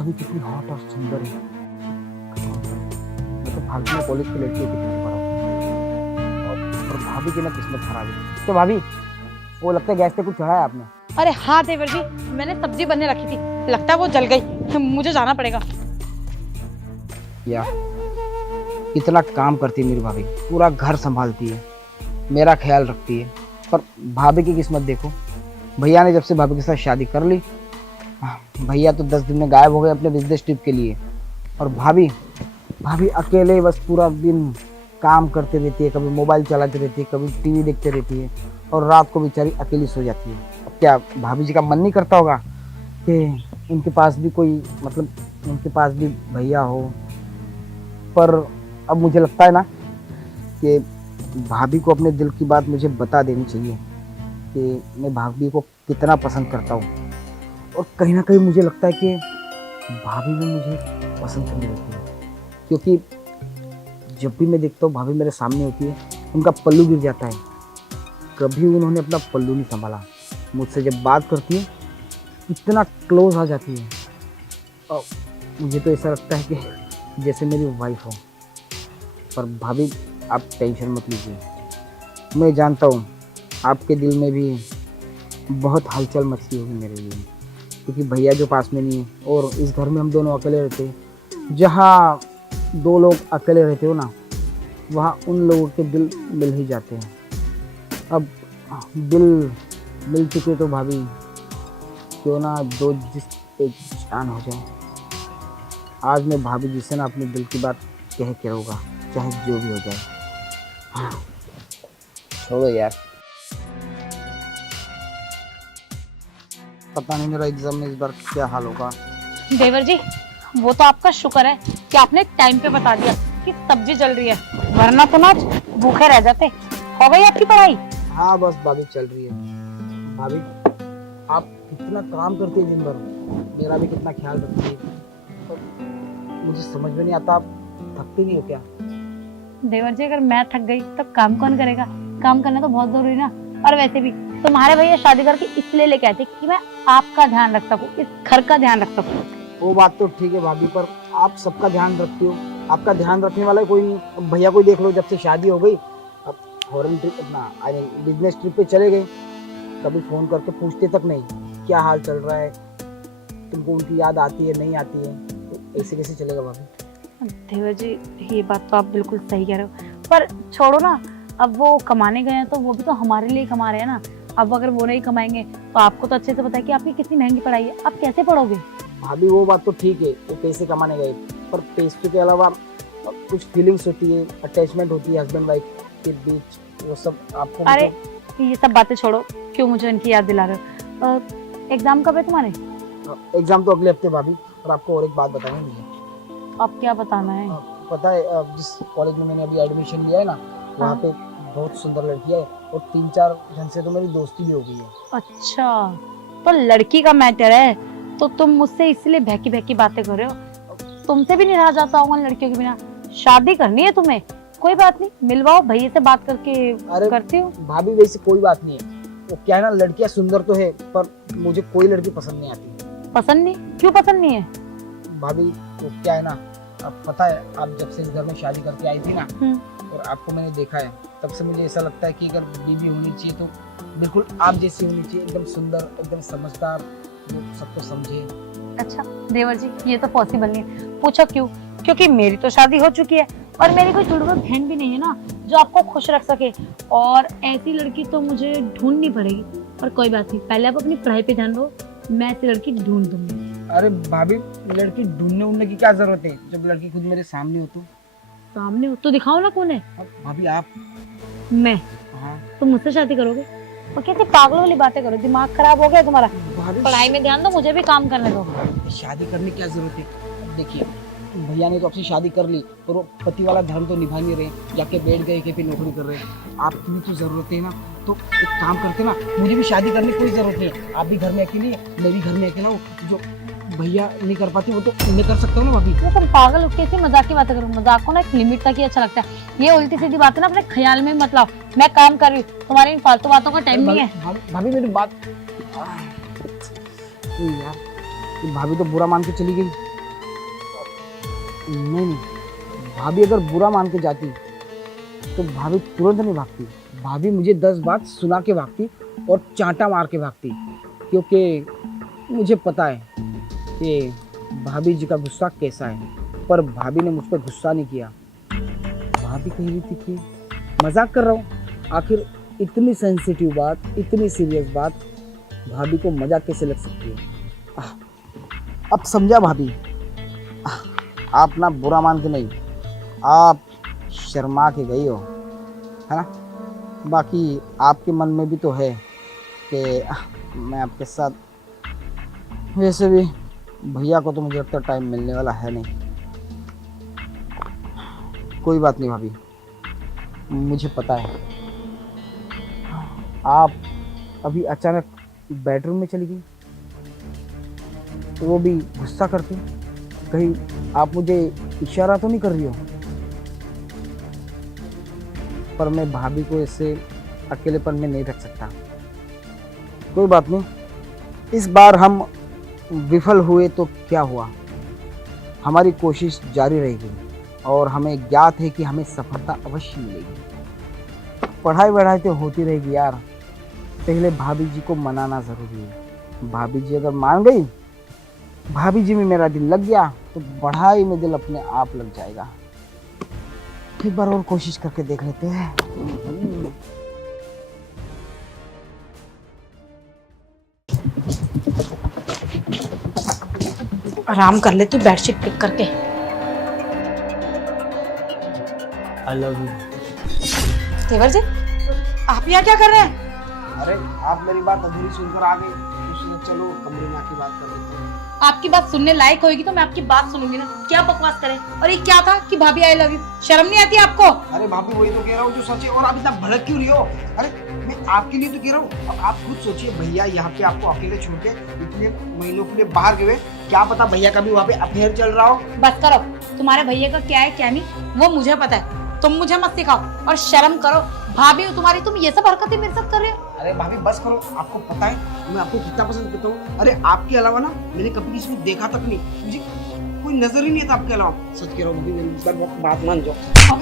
भाभी कितनी हॉट और सुंदर है। मैं तो फालतू में कॉलेज की लड़कियों की पीछे पड़ा हूँ और भाभी की ना किस्मत खराब है। तो भाभी वो लगता है गैस पे कुछ चढ़ाया आपने। अरे हाँ देवर जी, मैंने सब्जी बनने रखी थी, लगता है वो जल गई। मुझे जाना पड़ेगा। या इतना काम करती है मेरी भाभी, पूरा घर संभालती है, मेरा ख्याल रखती है। पर भाभी की किस्मत देखो, भैया ने जब से भाभी के साथ शादी कर ली, भैया तो 10 दिन में गायब हो गए अपने बिजनेस ट्रिप के लिए। और भाभी भाभी अकेले बस पूरा दिन काम करते रहती है, कभी मोबाइल चलाती रहती है, कभी टीवी देखते रहती है और रात को बेचारी अकेली सो जाती है। अब क्या भाभी जी का मन नहीं करता होगा कि इनके पास भी कोई, मतलब इनके पास भी भैया हो। पर अब मुझे लगता है ना कि भाभी को अपने दिल की बात मुझे बता देनी चाहिए कि मैं भाभी को कितना पसंद करता हूँ। और कहीं ना कहीं मुझे लगता है कि भाभी भी मुझे पसंद करने लगती है, क्योंकि जब भी मैं देखता हूँ भाभी मेरे सामने होती है, उनका पल्लू गिर जाता है। कभी उन्होंने अपना पल्लू नहीं संभाला। मुझसे जब बात करती है इतना क्लोज आ जाती है और मुझे तो ऐसा लगता है कि जैसे मेरी वाइफ हो। पर भाभी आप टेंशन मत लीजिए, मैं जानता हूँ आपके दिल में भी बहुत हलचल मचती होगी मेरे लिए, क्योंकि भैया जो पास में नहीं है और इस घर में हम दोनों अकेले रहते हैं। जहाँ दो लोग अकेले रहते हो ना, वहाँ उन लोगों के दिल मिल ही जाते हैं। अब दिल मिल चुके तो भाभी क्यों ना दो जिस एक जान हो जाए। आज मैं भाभी जी से ना अपने दिल की बात कह के रहूँगा, चाहे जो भी हो जाए। हाँ, छोड़ो यार, पता नहीं मेरा एग्जाम में इस बार क्या हाल होगा। देवर जी, वो तो आपका शुक्र है कि आपने टाइम पे बता दिया कि सब्जी जल रही है, वरना तो ना आज भूखे रह जाते। हो गई आपकी पढ़ाई? हाँ बस भाभी चल रही है। भाभी आप कितना काम करती है दिन भर, मेरा भी कितना ख्याल रखती है। तो मुझे समझ में नहीं आता, आप थकती नहीं हो क्या? देवर जी, अगर मैं थक गई तो काम कौन करेगा? काम करना तो बहुत जरूरी ना। और वैसे भी तुम्हारे भैया शादी करके इसलिए लेके आए थे कि मैं आपका ध्यान रख सकूं, इस घर का ध्यान रख सकूं। वो बात तो ठीक है भाभी, पर आप सबका ध्यान रखती हो, आपका ध्यान रखने वाला कोई नहीं। अब भैया को देख लो, जब से शादी हो गई अब फॉरेन ट्रिप, अपना बिजनेस ट्रिप पे चले गए, कभी फोन करके पूछते तक नहीं क्या हाल चल रहा है, तुमको उनकी याद आती है नहीं आती है। तो ऐसे कैसे चलेगा भाभी? देवर जी, ये बात तो आप बिल्कुल सही कह रहे हो, पर छोड़ो ना। अब वो कमाने गए हैं तो वो भी तो हमारे लिए कमा रहे हैं ना। अब अगर वो नहीं कमाएंगे तो आपको तो अच्छे से पता है कि आपकी कितनी महंगी पढ़ाई है, आप कैसे पढ़ोगे? भाभी वो बात तो ठीक है, वो पैसे कमाने गए, पर पैसे के अलावा कुछ फीलिंग्स होती है, अटैचमेंट होती है हस्बैंड वाइफ के बीच, वो सब आपको अरे ये सब बातें छोड़ो, क्यों मुझे उनकी याद दिला रहे हो? एग्जाम कब है तुम्हारे? एग्जाम तो अगले हफ्ते भाभी। और आपको और एक बात बतानी नहीं है। अब क्या बताना है? पता है जिस कॉलेज में मैंने अभी एडमिशन लिया है ना, वहाँ पे बहुत सुंदर लड़की है और 3-4 जन से तो मेरी दोस्ती भी हो गई है। अच्छा, तो लड़की का मैटर है तो तुम मुझसे इसलिए बहकी बहकी बातें कर रहे हो? तुमसे भी नहीं रहा जाता होगा लड़कियों के बिना। शादी करनी है तुम्हें, कोई बात नहीं, मिलवाओ, भैया से बात करके करती हूँ। भाभी वैसे कोई बात नहीं है, वो क्या है ना, लड़कियां सुंदर तो है पर मुझे कोई लड़की पसंद नहीं आती। पसंद नहीं? क्यों पसंद नहीं है? भाभी वो क्या है ना, अब पता है आप जब से इस घर में शादी करके आई थी ना, और आपको मैंने देखा है, तब से मुझे ऐसा लगता है कि अगर बीवी होनी चाहिए तो बिल्कुल आप जैसी होनी चाहिए, एकदम सुंदर, एकदम समझदार, जो सबको समझे। अच्छा देवर जी, ये तो पॉसिबल नहीं है। पूछो क्यों? क्योंकि मेरी तो शादी हो चुकी है और मेरी कोई जुड़वा बहन भी नहीं है ना जो आपको खुश रख सके। और ऐसी लड़की तो मुझे ढूंढनी पड़ेगी। पर कोई बात नहीं, पहले आप अपनी पढ़ाई पे ध्यान दो, मैं ऐसी लड़की ढूंढ दूंगी। अरे भाभी लड़की ढूंढने की क्या जरूरत है, जब लड़की खुद मेरे सामने हो तो। सामने हो तो दिखाओ ना कौन है। अब भाभी आप। मैं? हाँ तुम मुझसे शादी करोगे? और कैसे पागलों वाली बातें करो, दिमाग खराब हो गया तुम्हारा? भाभी पढ़ाई में ध्यान दो, मुझे भी काम करने दो। शादी करने की क्या जरूरत है? अब देखिए भैया ने तो आपसे शादी कर ली और वो पति वाला धर्म तो निभा नहीं रहे, जाके बैठ गए कि फिर नौकरी कर रहे हैं। आपकी भी तो जरूरत है ना, तो एक काम करते ना, मुझे भी शादी करने की कोई जरूरत नहीं। आप भी घर में अकेली है, मैं भी घर में अकेला हूँ, जो भैया नहीं कर पाती वो तो मैं कर सकता हूँ ना भाभी। तुम पागल हो, कैसी मजाक की बातें करो? मजाक को ना एक लिमिट तक ही अच्छा लगता है। ये उल्टी सीधी बातें ना अपने ख्याल में मत लाओ। मैं काम कर रही हूँ, तुम्हारी इन फालतू बातों का टाइम नहीं है। भाभी मेरी बात यार, ये भाभी तो बुरा मान के चली गई। नहीं, भाभी अगर बुरा मान के जाती तो भाभी तुरंत नहीं भागती। भाभी मुझे 10 बात सुना के भागती और चांटा मार के भागती, क्योंकि मुझे पता है कि भाभी जी का गुस्सा कैसा है। पर भाभी ने मुझ पर गुस्सा नहीं किया। भाभी कह रही थी कि मजाक कर रहा हूँ। आखिर इतनी सेंसिटिव बात, इतनी सीरियस बात भाभी को मजाक कैसे लग सकती है। अब समझा भाभी, आप ना बुरा मान के नहीं, आप शर्मा के गई हो, है ना। बाकी आपके मन में भी तो है कि मैं आपके साथ, वैसे भी भैया को तो मुझे लगता टाइम मिलने वाला है नहीं। कोई बात नहीं भाभी, मुझे पता है। आप अभी अचानक बेडरूम में चली गई, तो वो भी गुस्सा करती। कहीं आप मुझे इशारा तो नहीं कर रही हो? पर मैं भाभी को ऐसे अकेलेपन में नहीं रख सकता। कोई बात नहीं, इस बार हम विफल हुए तो क्या हुआ, हमारी कोशिश जारी रहेगी और हमें ज्ञात है कि हमें सफलता अवश्य मिलेगी। पढ़ाई वढ़ाई तो होती रहेगी यार, पहले भाभी जी को मनाना ज़रूरी है। भाभी जी अगर मान गई, भाभी जी में मेरा दिल लग गया, तो पढ़ाई में दिल अपने आप लग जाएगा। एक बार और कोशिश करके देख लेते हैं। आराम कर ले तू बेडशीट पिक करके। I love you. देवर जी, आप यहाँ क्या कर रहे हैं? अरे आप मेरी बात अधूरी सुनकर आ गई, तो सोचा चलो कमरे में आके बात कर लेते हैं। आपकी बात सुनने लायक होगी तो मैं आपकी बात सुनूंगी ना। क्या बकवास करें? और ये क्या था कि भाभी आई लव यू? शर्म नहीं आती आपको? अरे भाभी वही तो कह रहा हूँ जो सच है, और आप इतना भड़क क्यों रही हो? अरे मैं आपके लिए तो कह रहा हूँ। अब आप खुद सोचिए, भैया यहाँ पे आपको अकेले छोड़ के इतने महीनों के लिए बाहर गए, क्या पता भैया का भी वहाँ पे अफेयर चल रहा हो। बस करो, तुम्हारे भैया का क्या है क्या नहीं वो मुझे पता है। तुम मुझे मत सिखाओ और शर्म करो। भाभी हूँ तुम्हारी, तुम ये सब हरकतें मेरे साथ कर रहे हो? अरे भाभी बस करो, आपको पता है मैं आपको कितना पसंद करता हूँ। अरे आपके अलावा ना मैंने कभी किसी को देखा तक नहीं, मुझे कोई नजर ही नहीं था आपके अलावा। सच कह रहा हूँ, मेरी बात मान जाओ।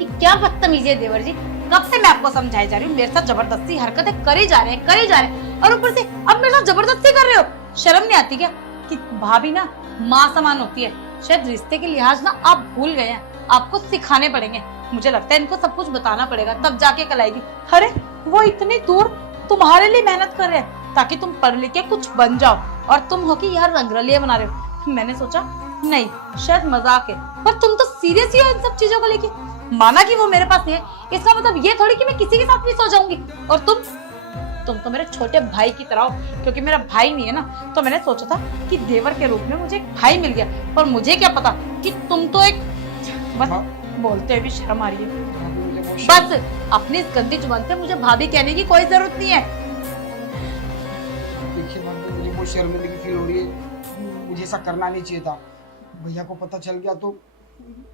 ये क्या बदतमीजी है देवर जी? कब से मैं आपको समझाई जा रही हूँ, मेरे साथ जबरदस्ती हरकतें करे जा रहे हैं और ऊपर से अब मेरे साथ जबरदस्ती कर रहे हो। शर्म नहीं आती क्या कि भाभी ना माँ समान होती है? शायद रिश्ते के लिहाज ना आप भूल गए हैं, आपको सिखाने पड़ेंगे। मुझे लगता है इनको सब कुछ बताना पड़ेगा, तब जाके कल आएगी। अरे वो इतनी दूर तुम्हारे लिए मेहनत कर रहे हैं ताकि तुम पढ़ लिख के कुछ बन जाओ, और तुम हो कि यार रंगरलिया बना रहे हो। मैंने सोचा नहीं, शायद मजाक है, पर तुम तो सीरियस ही हो इन सब चीजों को लेके। माना कि वो मेरे पास नहीं है, इसका मतलब ये थोड़ी कि मैं किसी के साथ भी सो जाऊंगी। और तुम तो मेरे छोटे भाई की तरह हो, क्योंकि मेरा भाई नहीं है ना, तो मैंने सोचा था कि देवर के रूप में मुझे एक भाई मिल गया। पर मुझे क्या पता कि तुम तो एक, बस बोलते हुए भी शर्म आ रही है। बस अपनी इस गंदी जुबान से मुझे भाभी कहने की कोई जरूरत नहीं है। देखिए भाभी, मुझे बहुत शर्मिंदगी फील हो रही है। मुझे ऐसा करना नहीं चाहिए था। भैया को पता चल गया तो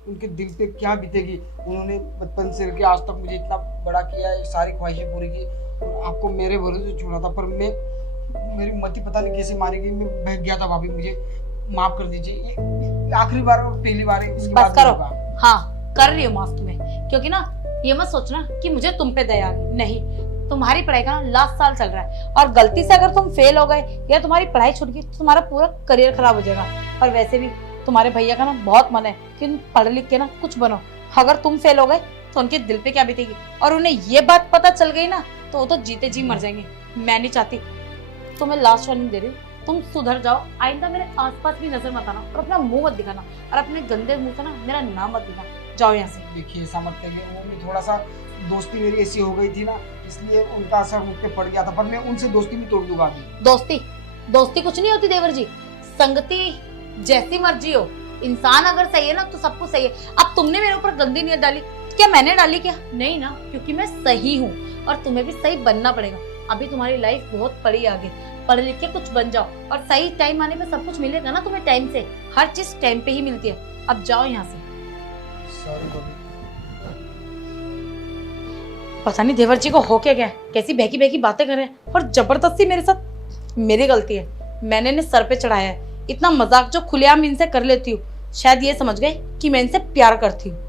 उनके दिल पे क्या बीतेगी। उन्होंने बचपन से लेकर आज तक मुझे इतना बड़ा किया है, सारी ख्वाहिशें पूरी की, और आपको मेरे भरोसे छोड़ा था। पर मेरी मति पता नहीं कैसे मारी गई, मैं बह गया था। भाभी मुझे माफ कर दीजिए, ये आखिरी बार और पहली बार है। इसके बस बाद करो। हाँ कर रही हो माफ तुम्हें, क्योंकि ना ये मत सोचना कि मुझे तुम पे दया नहीं। तुम्हारी पढ़ाई का लास्ट साल चल रहा है, और गलती से अगर तुम फेल हो गए या तुम्हारी पढ़ाई छूट गई तो तुम्हारा पूरा करियर खराब हो जाएगा। और वैसे भी तुम्हारे भैया का ना बहुत मन है कि तुम पढ़ लिख के ना कुछ बनो। अगर तुम फेल हो गए तो उनके दिल पे क्या बीतेगी, और उन्हें ये बात पता चल गई ना तो वो तो जीते जी मर जाएंगे। मैं नहीं चाहती। तुम्हें लास्ट वार्निंग दे रही हूँ, तुम सुधर जाओ। आइंदा मेरे आसपास भी नजर मत आना, और अपना मुंह मत दिखाना, और अपने गंदे मुंह से ना मेरा नाम मत लेना। जाओ यहाँ से। देखिए ऐसा मत करिए, वो भी थोड़ा सा दोस्ती मेरी ऐसी हो गई थी ना, इसलिए उनका असर मुझ पे पड़ गया था। पर मैं उनसे दोस्ती भी तोड़ दूंगा अभी। दोस्ती कुछ नहीं होती देवर जी। संगति जैसी मर्जी हो, इंसान अगर सही है ना तो सब कुछ सही है। अब तुमने मेरे ऊपर गंदी नीयत डाली, क्या मैंने डाली? क्या नहीं ना, क्योंकि मैं सही हूँ, और तुम्हें भी सही बनना पड़ेगा। अभी तुम्हारी लाइफ बहुत पड़ी आगे, पढ़ लिख के कुछ बन जाओ, और सही टाइम आने में सब कुछ मिलेगा ना तुम्हें। टाइम से हर चीज टाइम पे ही मिलती है। अब जाओ यहाँ से। पता नहीं देवर जी को हो क्या गया, कैसी बहकी बहकी बातें कर रहे हैं, और जबरदस्ती मेरे साथ। मेरी गलती है, मैंने इन्हें सर पे चढ़ाया है। इतना मजाक जो खुलेआम इनसे कर लेती हूँ, शायद ये समझ गए कि मैं इनसे प्यार करती हूँ।